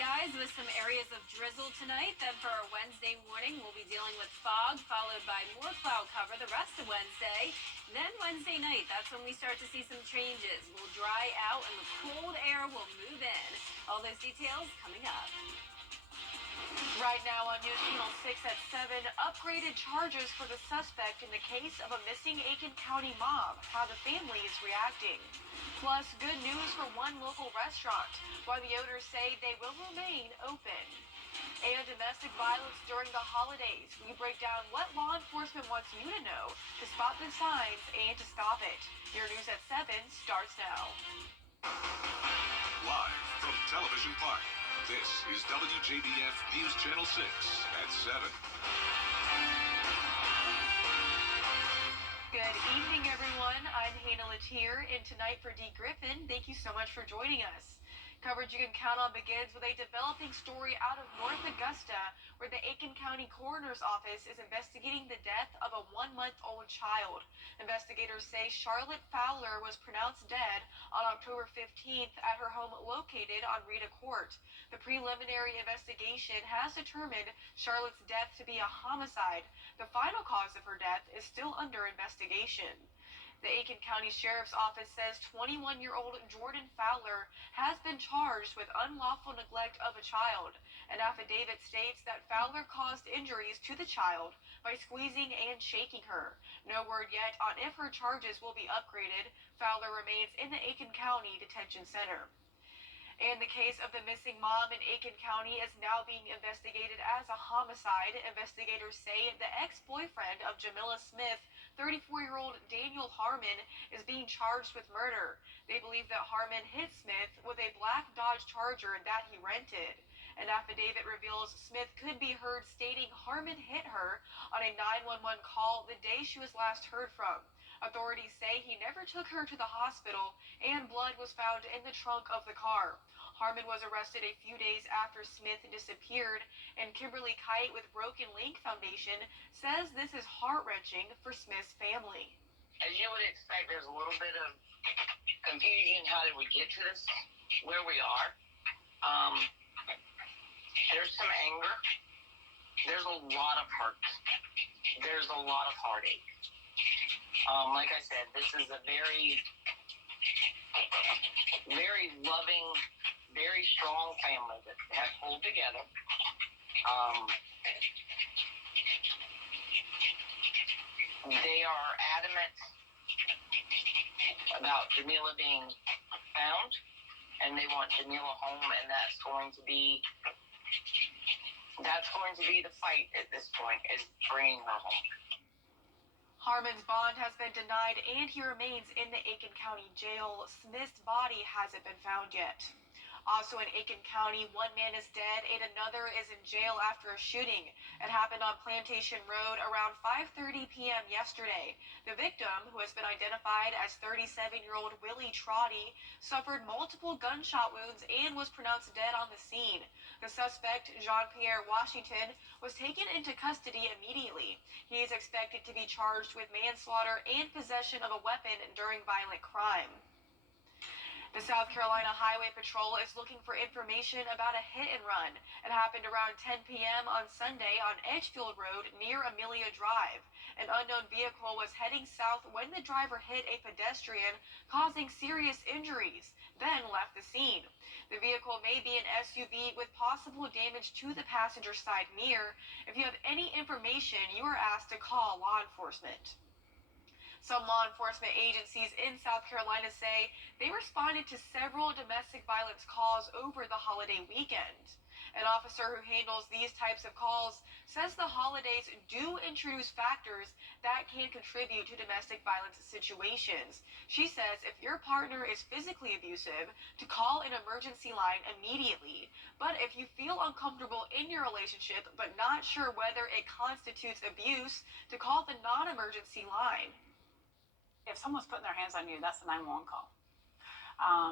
skies with some areas of drizzle tonight. Then for our Wednesday morning, we'll be dealing with fog, followed by more cloud cover the rest of Wednesday. Then Wednesday night, that's when we start to see some changes. We'll dry out and the cold air will move in. All those details coming up. Right now on News Channel 6 at 7, upgraded charges for the suspect in the case of a missing Aiken County mom, how the family is reacting. Plus, good news for one local restaurant, why the owners say they will remain open. And domestic violence during the holidays. We break down what law enforcement wants you to know to spot the signs and to stop it. Your News at 7 starts now. Live from Television Park, this is WJBF News Channel 6 at 7. Good evening, everyone. I'm Hannah Latier, and tonight for Dee Griffin, thank you so much for joining us. Coverage you can count on begins with a developing story out of North Augusta, where the Aiken County Coroner's Office is investigating the death of a 1-month-old child. Investigators say Charlotte Fowler was pronounced dead on October 15th at her home located on Rita Court. The preliminary investigation has determined Charlotte's death to be a homicide. The final cause of her death is still under investigation. The Aiken County Sheriff's Office says 21-year-old Jordan Fowler has been charged with unlawful neglect of a child. An affidavit states that Fowler caused injuries to the child by squeezing and shaking her. No word yet on if her charges will be upgraded. Fowler remains in the Aiken County Detention Center. And the case of the missing mom in Aiken County is now being investigated as a homicide. Investigators say the ex-boyfriend of Jamila Smith, 34-year-old Daniel Harmon, is being charged with murder. They believe that Harmon hit Smith with a black Dodge Charger that he rented. An affidavit reveals Smith could be heard stating Harmon hit her on a 911 call the day she was last heard from. Authorities say he never took her to the hospital, and blood was found in the trunk of the car. Harmon was arrested a few days after Smith disappeared, and Kimberly Kite with Broken Link Foundation says this is heart-wrenching for Smith's family. As you would expect, there's a little bit of confusion. How did we get to this, where we are? There's some anger. There's a lot of hurt. There's a lot of heartache. Like I said, this is a very, very loving, very strong family that has pulled together. They are adamant about Jamila being found, and they want Jamila home, and that's going to be the fight at this point, is bringing her home. Harmon's bond has been denied, and he remains in the Aiken County Jail. Smith's body hasn't been found yet. Also in Aiken County, one man is dead and another is in jail after a shooting. It happened on Plantation Road around 5:30 p.m. yesterday. The victim, who has been identified as 37-year-old Willie Trotty, suffered multiple gunshot wounds and was pronounced dead on the scene. The suspect, Jean-Pierre Washington, was taken into custody immediately. He is expected to be charged with manslaughter and possession of a weapon during violent crime. The South Carolina Highway Patrol is looking for information about a hit and run. It happened around 10 p.m. on Sunday on Edgefield Road near Amelia Drive. An unknown vehicle was heading south when the driver hit a pedestrian, causing serious injuries, then left the scene. The vehicle may be an SUV with possible damage to the passenger side mirror. If you have any information, you are asked to call law enforcement. Some law enforcement agencies in South Carolina say they responded to several domestic violence calls over the holiday weekend. An officer who handles these types of calls says the holidays do introduce factors that can contribute to domestic violence situations. She says if your partner is physically abusive, to call an emergency line immediately. But if you feel uncomfortable in your relationship but not sure whether it constitutes abuse, to call the non-emergency line. If someone's putting their hands on you, that's a 911 call.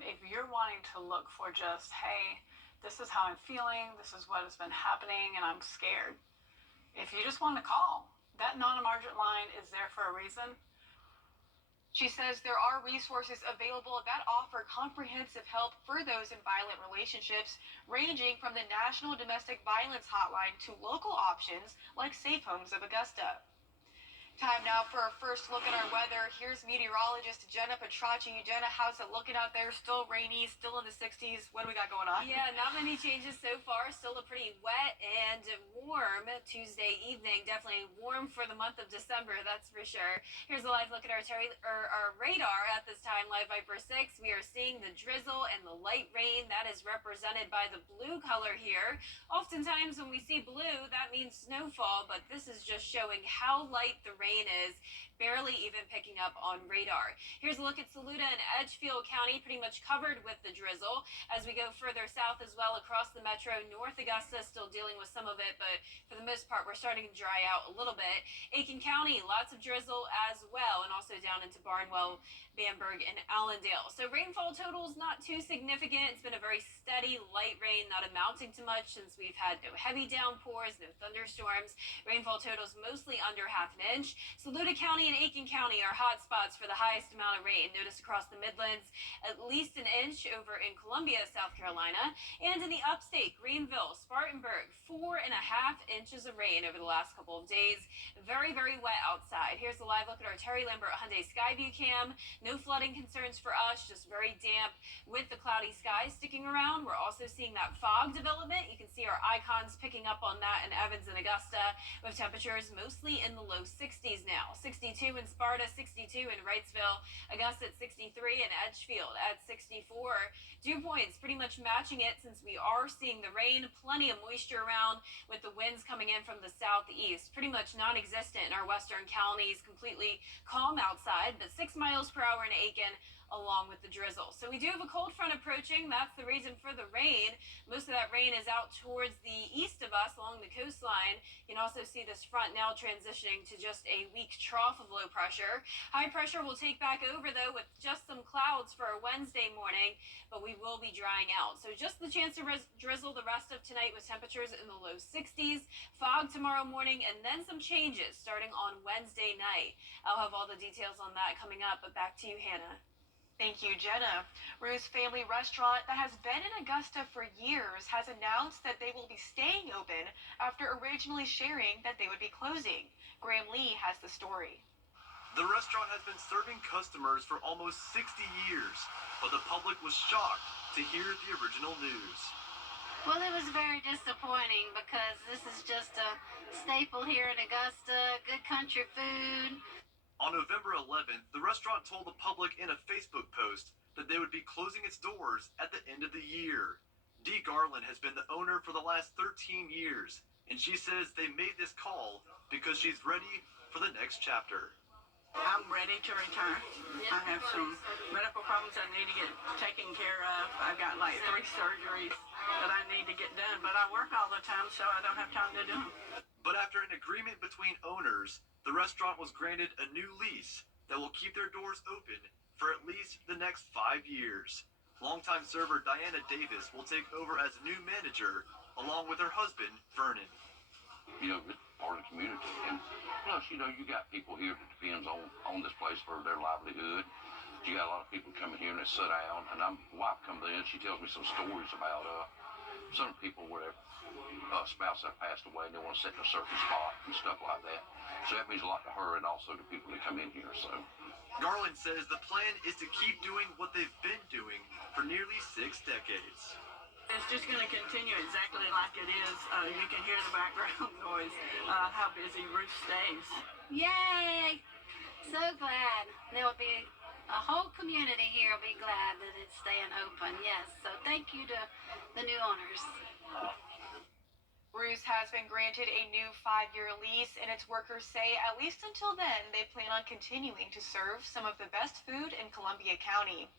If you're wanting to look for just, hey, this is how I'm feeling, this is what has been happening, and I'm scared. If you just want to call, that non-emergent line is there for a reason. She says there are resources available that offer comprehensive help for those in violent relationships, ranging from the National Domestic Violence Hotline to local options like Safe Homes of Augusta. Time now for our first look at our weather. Here's meteorologist Jenna Petracci. Jenna, how's it looking out there? Still rainy, still in the 60s. What do we got going on? Yeah, not many changes so far. Still a pretty wet and warm Tuesday evening. Definitely warm for the month of December, that's for sure. Here's a live look at our radar at this time. Live Viper 6. We are seeing the drizzle and the light rain. That is represented by the blue color here. Oftentimes when we see blue, that means snowfall, but this is just showing how light the rain is, barely even picking up on radar. Here's a look at Saluda and Edgefield County, pretty much covered with the drizzle. As we go further south as well across the metro, North Augusta still dealing with some of it, but for the most part, we're starting to dry out a little bit. Aiken County, lots of drizzle as well, and also down into Barnwell, Bamberg, and Allendale. So rainfall totals not too significant. It's been a very steady, light rain, not amounting to much since we've had no heavy downpours, no thunderstorms. Rainfall totals mostly under half an inch. Saluda County and Aiken County are hot spots for the highest amount of rain. Notice across the Midlands, at least an inch over in Columbia, South Carolina, and in the upstate, Greenville, Spartanburg, 4.5 inches of rain over the last couple of days. Very, very wet outside. Here's a live look at our Terry Lambert Hyundai Skyview cam. No flooding concerns for us, just very damp with the cloudy skies sticking around. We're also seeing that fog development. You can see our icons picking up on that in Evans and Augusta, with temperatures mostly in the low 60s now. 62 in Sparta, 62 in Wrightsville, Augusta at 63, and Edgefield at 64. Dew points pretty much matching it since we are seeing the rain, plenty of moisture around with the winds coming in from the southeast. Pretty much non-existent in our western counties, completely calm outside, but 6 miles per hour in Aiken, along with the drizzle. So we do have a cold front approaching. That's the reason for the rain. Most of that rain is out towards the east of us along the coastline. You can also see this front now transitioning to just a weak trough of low pressure. High pressure will take back over though with just some clouds for a Wednesday morning, but we will be drying out. So just the chance to drizzle the rest of tonight with temperatures in the low 60s, fog tomorrow morning, and then some changes starting on Wednesday night. I'll have all the details on that coming up, but back to you, Hannah. Thank you, Jenna. Rue's Family Restaurant that has been in Augusta for years has announced that they will be staying open after originally sharing that they would be closing. Graham Lee has the story. The restaurant has been serving customers for almost 60 years, but the public was shocked to hear the original news. Well, it was very disappointing because this is just a staple here in Augusta, good country food. On November 11th, the restaurant told the public in a Facebook post that they would be closing its doors at the end of the year. Dee Garland has been the owner for the last 13 years, and she says they made this call because she's ready for the next chapter. I'm ready to retire. I have some medical problems I need to get taken care of. I've got like 3 surgeries that I need to get done, but I work all the time, so I don't have time to do them. But after an agreement between owners, the restaurant was granted a new lease that will keep their doors open for at least the next 5 years. Longtime server Diana Davis will take over as new manager, along with her husband, Vernon. You know, it's part of the community. And plus, you know, you got people here that depends on this place for their livelihood. You got a lot of people coming here and they sit down. And my wife comes in, she tells me some stories about some people where their spouse have passed away and they want to sit in a certain spot and stuff like that. So that means a lot to her and also to people that come in here. So Garland says the plan is to keep doing what they've been doing for nearly 6 decades. It's just going to continue exactly like it is. You can hear the background noise, how busy Ruth stays. Yay! So glad. There will be a whole community here will be glad that it's staying open. Yes. So thank you to the new owners. Bruce has been granted a new 5-year lease, and its workers say at least until then they plan on continuing to serve some of the best food in Columbia County.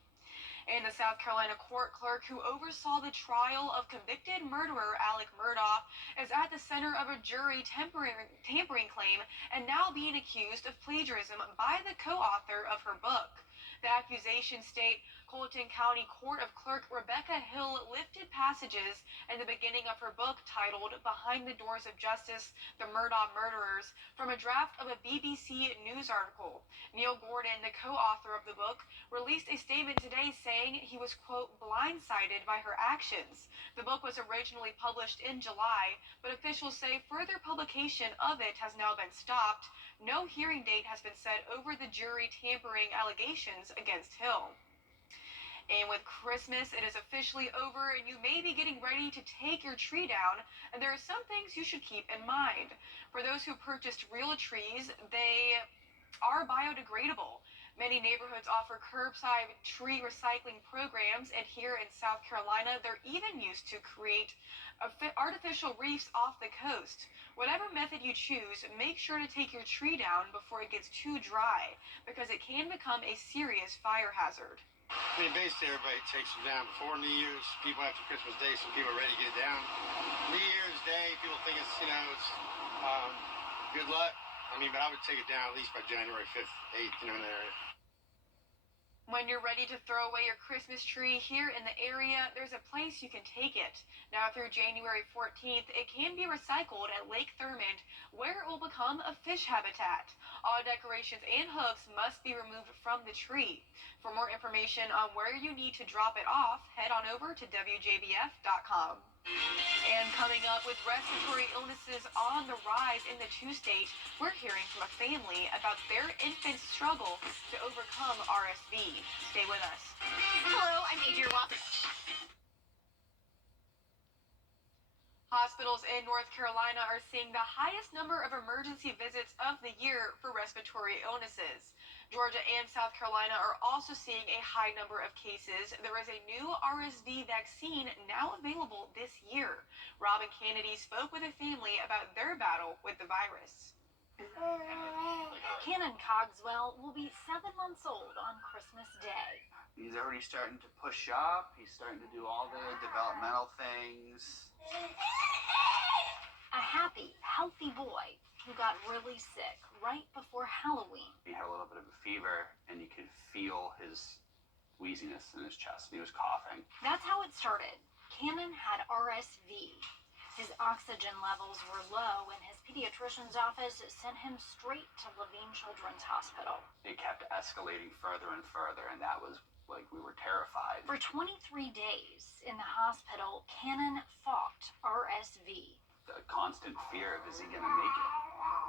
And the South Carolina court clerk who oversaw the trial of convicted murderer Alec Murdaugh is at the center of a jury tampering claim and now being accused of plagiarism by the co-author of her book. The accusations state Colleton County Court of Clerk Rebecca Hill lifted passages in the beginning of her book titled Behind the Doors of Justice, The Murdaugh Murderers, from a draft of a BBC News article. Neil Gordon, the co-author of the book, released a statement today saying he was, quote, blindsided by her actions. The book was originally published in July, but officials say further publication of it has now been stopped. No hearing date has been set over the jury tampering allegations against Hill. And with Christmas, it is officially over, and you may be getting ready to take your tree down, and there are some things you should keep in mind. For those who purchased real trees, they are biodegradable. Many neighborhoods offer curbside tree recycling programs, and here in South Carolina, they're even used to create artificial reefs off the coast. Whatever method you choose, make sure to take your tree down before it gets too dry, because it can become a serious fire hazard. I mean, basically everybody takes them down before New Year's. People after Christmas Day, some people are ready to get it down. New Year's Day, people think it's, it's good luck. I mean, but I would take it down at least by January 5th, 8th, in that area. When you're ready to throw away your Christmas tree here in the area, there's a place you can take it. Now through January 14th, it can be recycled at Lake Thurmond, where it will become a fish habitat. All decorations and hooks must be removed from the tree. For more information on where you need to drop it off, head on over to WJBF.com. And coming up, with respiratory illnesses on the rise in the two-state, we're hearing from a family about their infant's struggle to overcome RSV. Stay with us. Hello, I'm Adria Walker. Hospitals in North Carolina are seeing the highest number of emergency visits of the year for respiratory illnesses. Georgia and South Carolina are also seeing a high number of cases. There is a new RSV vaccine now available this year. Robin Kennedy spoke with a family about their battle with the virus. Cannon Cogswell will be 7 months old on Christmas Day. He's already starting to push up. He's starting to do all the developmental things. A happy, healthy boy who got really sick right before Halloween. He had a little bit of a fever, and you could feel his wheeziness in his chest, and he was coughing. That's how it started. Cannon had RSV. His oxygen levels were low, and his pediatrician's office sent him straight to Levine Children's Hospital. It kept escalating further and further, and that was like we were terrified. For 23 days in the hospital, Cannon fought RSV. The constant fear of, is he going to make it,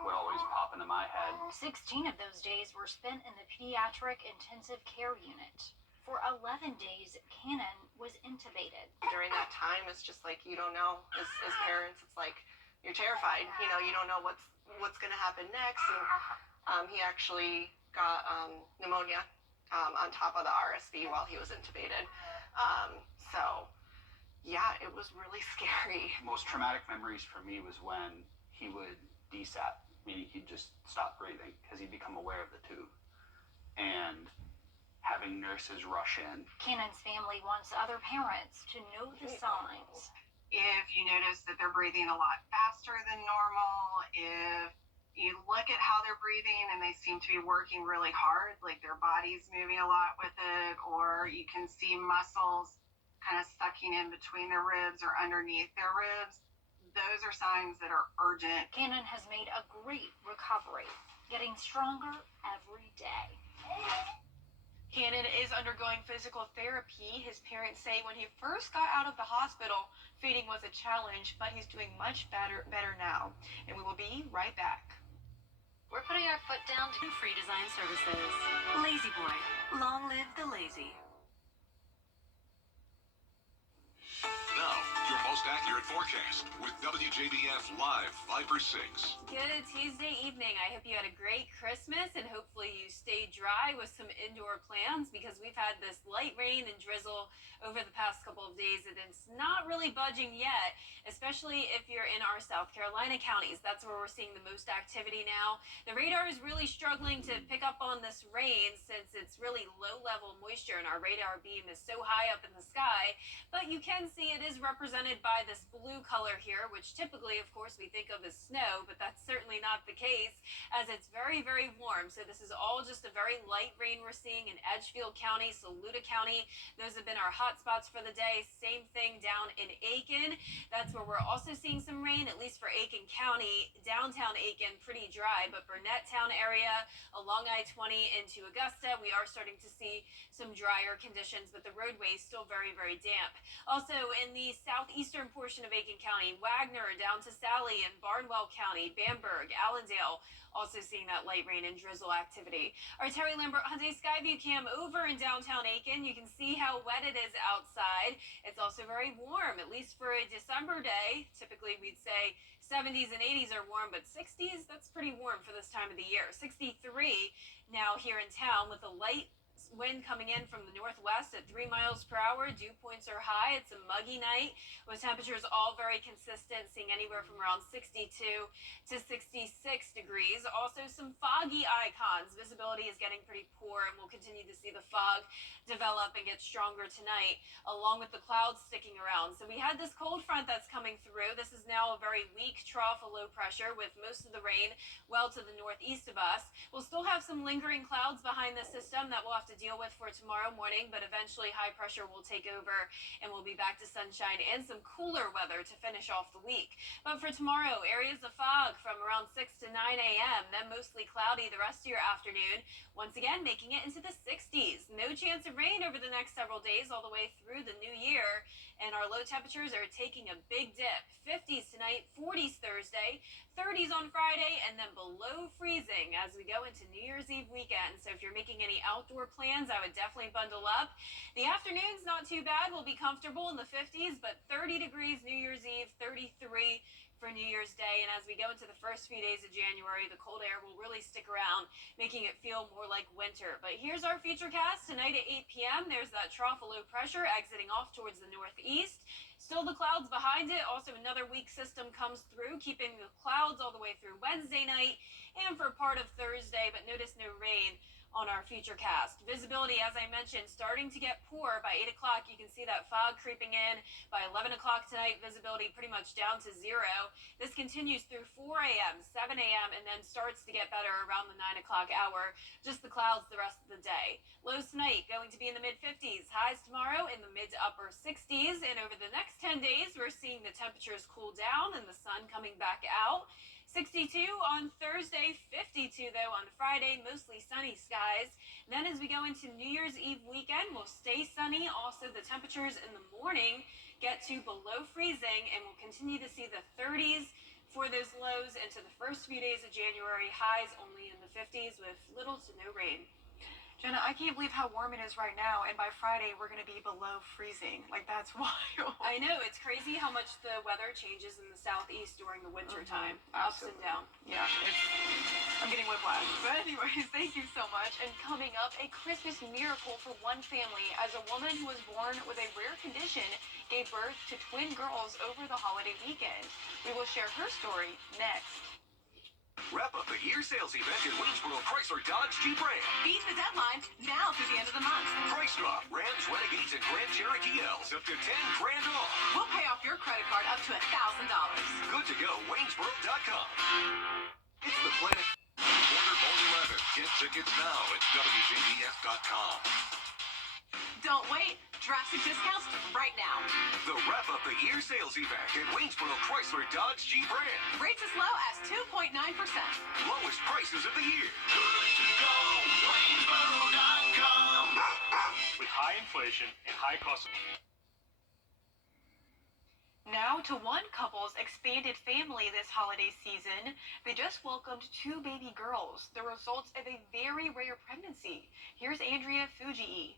would always pop into my head. 16 of those days were spent in the pediatric intensive care unit. For 11 days, Cannon was intubated. During that time, it's just like, you don't know, as parents, it's like, you're terrified. You don't know what's going to happen next. And he actually got pneumonia on top of the RSV while he was intubated. So, yeah, it was really scary. Most traumatic memories for me was when he would desat, meaning he'd just stop breathing because he'd become aware of the tube. And having nurses rush in. Cannon's family wants other parents to know the signs. If you notice that they're breathing a lot faster than normal, if you look at how they're breathing and they seem to be working really hard, like their body's moving a lot with it, or you can see muscles kind of sucking in between their ribs or underneath their ribs, those are signs that are urgent. Cannon has made a great recovery, getting stronger every day. Cannon is undergoing physical therapy. His parents say when he first got out of the hospital, feeding was a challenge, but he's doing much better now. And we will be right back. We're putting our foot down to free design services. Lazy Boy. Long live the lazy. Now, your most accurate forecast with WJBF Live 5/6. Good Tuesday evening. I hope you had a great Christmas and hopefully you stayed dry with some indoor plans, because we've had this light rain and drizzle over the past couple of days and it's not really budging yet, especially if you're in our South Carolina counties. That's where we're seeing the most activity now. The radar is really struggling to pick up on this rain since it's really low level moisture and our radar beam is so high up in the sky, but you can see it is represented by this blue blue color here, which typically, of course, we think of as snow, but that's certainly not the case, as it's very, very warm. So this is all just a very light rain we're seeing in Edgefield County, Saluda County. Those have been our hot spots for the day. Same thing down in Aiken. That's where we're also seeing some rain, at least for Aiken County. Downtown Aiken, pretty dry, but Burnett Town area, along I-20 into Augusta, we are starting to see some drier conditions, but the roadway is still very, very damp. Also, in the southeastern portion of Aiken County, Wagner down to Sally and Barnwell County, Bamberg, Allendale, also seeing that light rain and drizzle activity. Our Terry Lambert Hyundai Skyview cam over in downtown Aiken. You can see how wet it is outside. It's also very warm, at least for a December day. Typically, we'd say 70s and 80s are warm, but 60s, that's pretty warm for this time of the year. 63 now here in town with a light wind coming in from the northwest at 3 miles per hour. Dew points are high. It's a muggy night with temperatures all very consistent, seeing anywhere from around 62 to 66 degrees. Also some foggy icons. Visibility is getting pretty poor, and we'll continue to see the fog develop and get stronger tonight, along with the clouds sticking around. So we had this cold front that's coming through. This is now a very weak trough of low pressure with most of the rain well to the northeast of us. We'll still have some lingering clouds behind the system that we'll have to deal with for tomorrow morning, but eventually high pressure will take over and we'll be back to sunshine and some cooler weather to finish off the week. But for tomorrow, areas of fog from around 6 to 9 a.m., then mostly cloudy the rest of your afternoon, once again making it into the 60s. No chance of rain over the next several days all the way through the new year, and our low temperatures are taking a big dip. 50s tonight, 40s Thursday, 30s on Friday, and then below freezing as we go into New Year's Eve weekend. So if you're making any outdoor plans, I would definitely bundle up. The afternoon's not too bad. We'll be comfortable in the 50s, but 30 degrees New Year's Eve, 33 for New Year's Day. And as we go into the first few days of January, the cold air will really stick around, making it feel more like winter. But here's our futurecast tonight at 8 p.m. There's that trough of low pressure exiting off towards the northeast. Still the clouds behind it. Also another weak system comes through, keeping the clouds all the way through Wednesday night and for part of Thursday, but notice no rain on our futurecast. Visibility, as I mentioned, starting to get poor by 8 o'clock. You can see that fog creeping in. By 11 o'clock tonight, visibility pretty much down to 0. This continues through 4 a.m., 7 a.m., and then starts to get better around the 9 o'clock hour. Just the clouds the rest of the day. Lows tonight going to be in the mid-50s. Highs tomorrow in the mid to upper 60s. And over the next 10 days, we're seeing the temperatures cool down and the sun coming back out. 62 on Thursday, 52 though on Friday, mostly sunny skies. Then as we go into New Year's Eve weekend, we'll stay sunny. Also, the temperatures in the morning get to below freezing, and we'll continue to see the 30s for those lows into the first few days of January. Highs only in the 50s with little to no rain. Jenna, I can't believe how warm it is right now, and by Friday we're going to be below freezing. Like, that's wild. I know, it's crazy how much the weather changes in the southeast during the winter time. Ups and down. Yeah, I'm getting whiplash. But anyways, thank you so much. And coming up, a Christmas miracle for one family as a woman who was born with a rare condition gave birth to twin girls over the holiday weekend. We will share her story next. Wrap up the year sales event in Waynesboro Chrysler Dodge Jeep Ram. Beat the deadline now through the end of the month. Price drop, Rams, Renegades, and Grand Cherokee L's up to $10,000 off. We'll pay off your credit card up to $1,000. Good to go, Waynesboro.com. It's the Planet Wonderbolt 11. Get tickets now at WJBF.com. Don't wait. Drastic discounts right now. The Wrap Up the Year sales event at Waynesboro Chrysler Dodge Jeep Ram. Rates as low as 2.9%. Lowest prices of the year. Good to go, Waynesboro.com. With high inflation and high costs. Now to one couple's expanded family this holiday season. They just welcomed 2 baby girls, the results of a very rare pregnancy. Here's Andrea Fujii.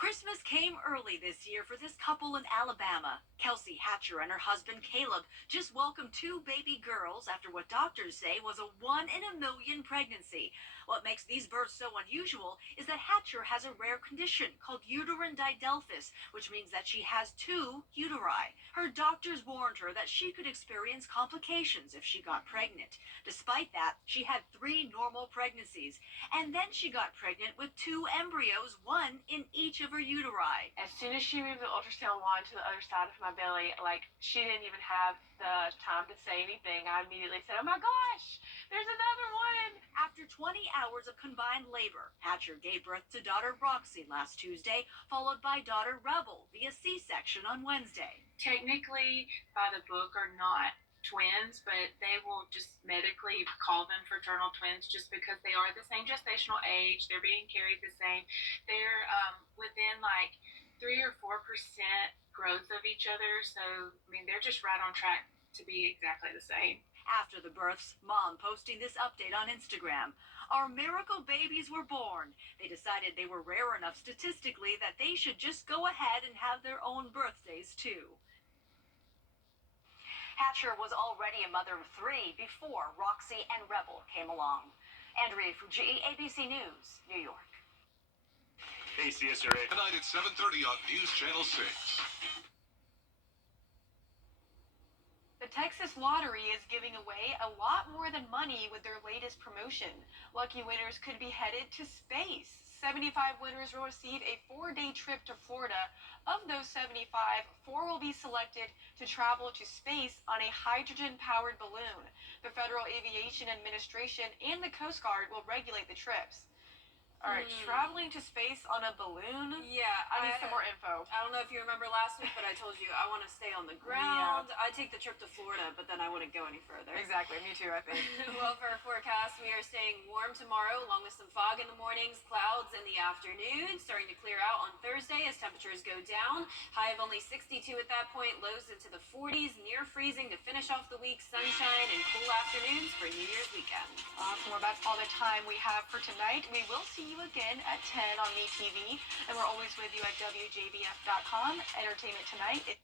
Christmas came early this year for this couple in Alabama. Kelsey Hatcher and her husband Caleb just welcomed 2 baby girls after what doctors say was a 1 in a million pregnancy. What makes these births so unusual is that Hatcher has a rare condition called uterine didelphys, which means that she has 2 uteri. Her doctors warned her that she could experience complications if she got pregnant. Despite that, she had 3 normal pregnancies, and then she got pregnant with 2 embryos, 1 in each each of her uteri. As soon as she moved the ultrasound wand to the other side of my belly, like, she didn't even have the time to say anything. I immediately said, oh my gosh, there's another one. After 20 hours of combined labor, Hatcher gave birth to daughter Roxy last Tuesday, followed by daughter Rebel via C-section on Wednesday. Technically, by the book, are not twins, but they will just medically call them fraternal twins just because they are the same gestational age. They're being carried the same. They're within like 3 or 4% growth of each other. So, I mean, they're just right on track to be exactly the same. After the births, mom posting this update on Instagram. Our miracle babies were born. They decided they were rare enough statistically that they should just go ahead and have their own birthdays too. Hatcher was already a mother of 3 before Roxy and Rebel came along. Andrea Fuji, ABC News, New York. KCSRA. Tonight at 7:30 on News Channel 6. The Texas Lottery is giving away a lot more than money with their latest promotion. Lucky winners could be headed to space. 75 winners will receive a 4-day trip to Florida. Of those 75, 4 will be selected to travel to space on a hydrogen-powered balloon. The Federal Aviation Administration and the Coast Guard will regulate the trips. All right, traveling to space on a balloon? Yeah, I need some more info. I don't know if you remember last week, but I told you I want to stay on the ground. Yeah. I take the trip to Florida, but then I wouldn't go any further. Exactly, me too, I think. Well, for our forecast, we are staying warm tomorrow, along with some fog in the mornings, clouds in the afternoon, starting to clear out on Thursday as temperatures go down. High of only 62 at that point, lows into the 40s, near freezing to finish off the week. Sunshine and cool afternoons for New Year's weekend. Awesome. Well, that's all the time we have for tonight. We will see you again at 10 on MeTV, and we're always with you at WJBF.com. Entertainment Tonight.